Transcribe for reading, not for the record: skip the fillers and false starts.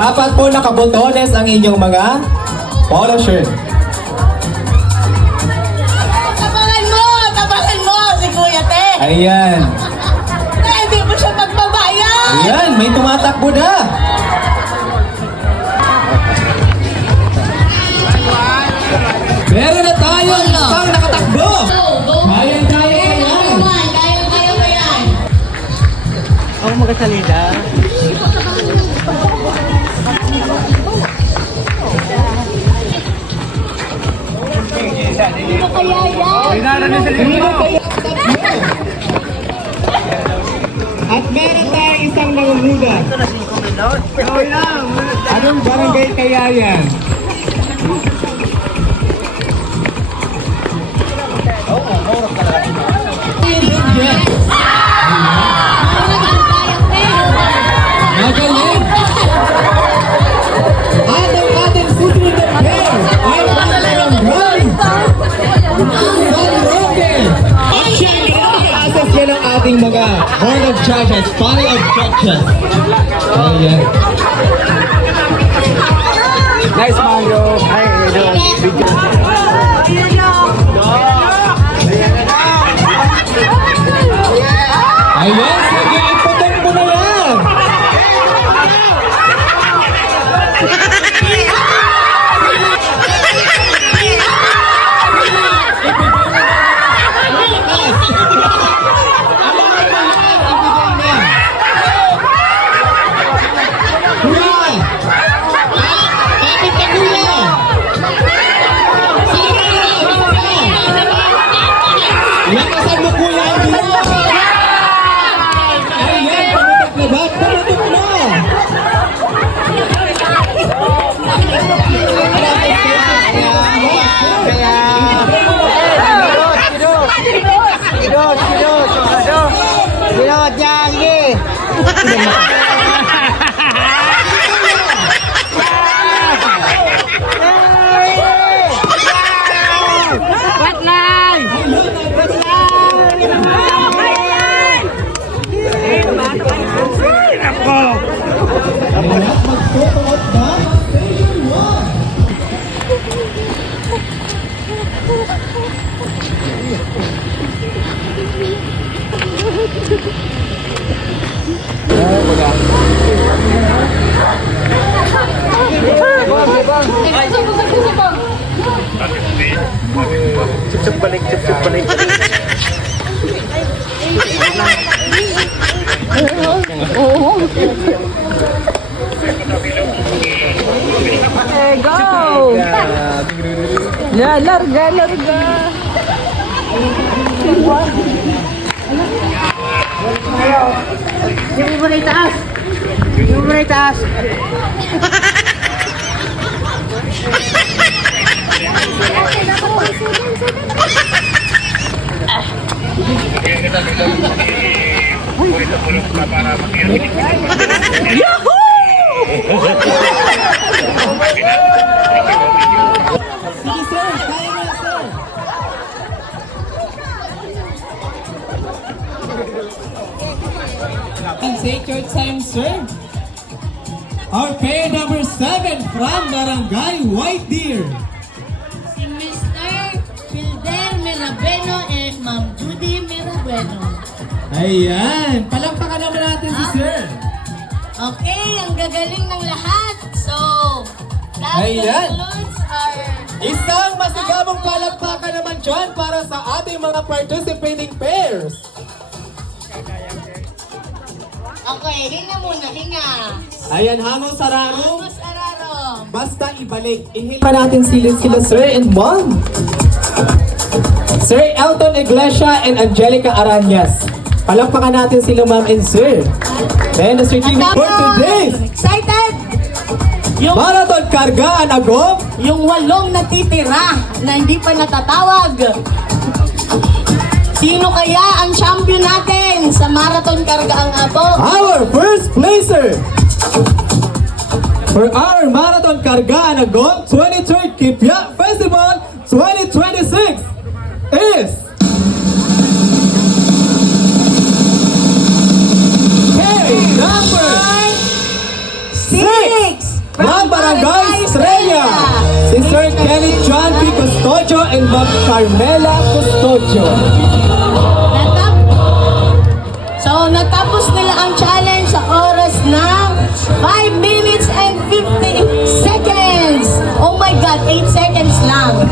Dapat po nakabotones ang inyong mga polo shirt. Tabangan mo si Kuya Te. Ayan. Hindi mo siya magbabayan. Ayan, may tumatakbo na. Meron na tayo isang nakatakbo. Kaya yan. Kaya ba yan? Ako magkasalita. Sino kaya yan? At meron tayong isang nangunguda. Anong barangay kaya yan? Yes. Magaling. At ang ating susunod na pair ay ang barangay San Roque. At syempre, i-assess yan ang ating mga board of judges, panel of judges. Ayan. Nice, Mario. Hi, Ayan, sige, ipatong mo na yan. Lakasan mo kuya ang dilaw. Ayan, pumutok na ba? Pumutok na! Sinod niya, sige. Magsusuot na Station 1. Cip-cip balik, cip-cip balik. Okay, go! Larga. Yung mo na itaas. Yung mo na itaas. Sige sir, kaya na sir. And take your time sir. Our pair number 7 from Barangay White Deer. Si Mr. Filder Mirabeno and Ma'am Judy Mirabeno. Ayan, palampakan naman natin si sir. Okay, ang gagaling ng lahat. So, that Ayan. concludes our... Isang masigabong palampakan naman dyan para sa ating mga participating pairs. Okay, hinga muna, hinga. Ayan, hamong sararo. Mas araro. Basta ibalik. Ihil pa natin sila Sir and Mom. Sir Elton Iglesia and Angelica Aranyas. Palampakan natin sila Ma'am and Sir. Then the certificate for today. Excited? Yung, Marathon Kargaan Agong. yung 8 natitira na hindi pa natatawag. Sino kaya ang champion natin sa Marathon Kargaang Ato? Our first placer for our Marathon Kargaan Agong 23rd Kipya Festival 2026 is number 6. from Barangay Estrella, si Sir Kelly John P. Custodio and Ma'am Carmela Custodio. Natapos nila ang challenge sa oras ng 5 minutes and 50 seconds. Oh my God, 8 seconds lang.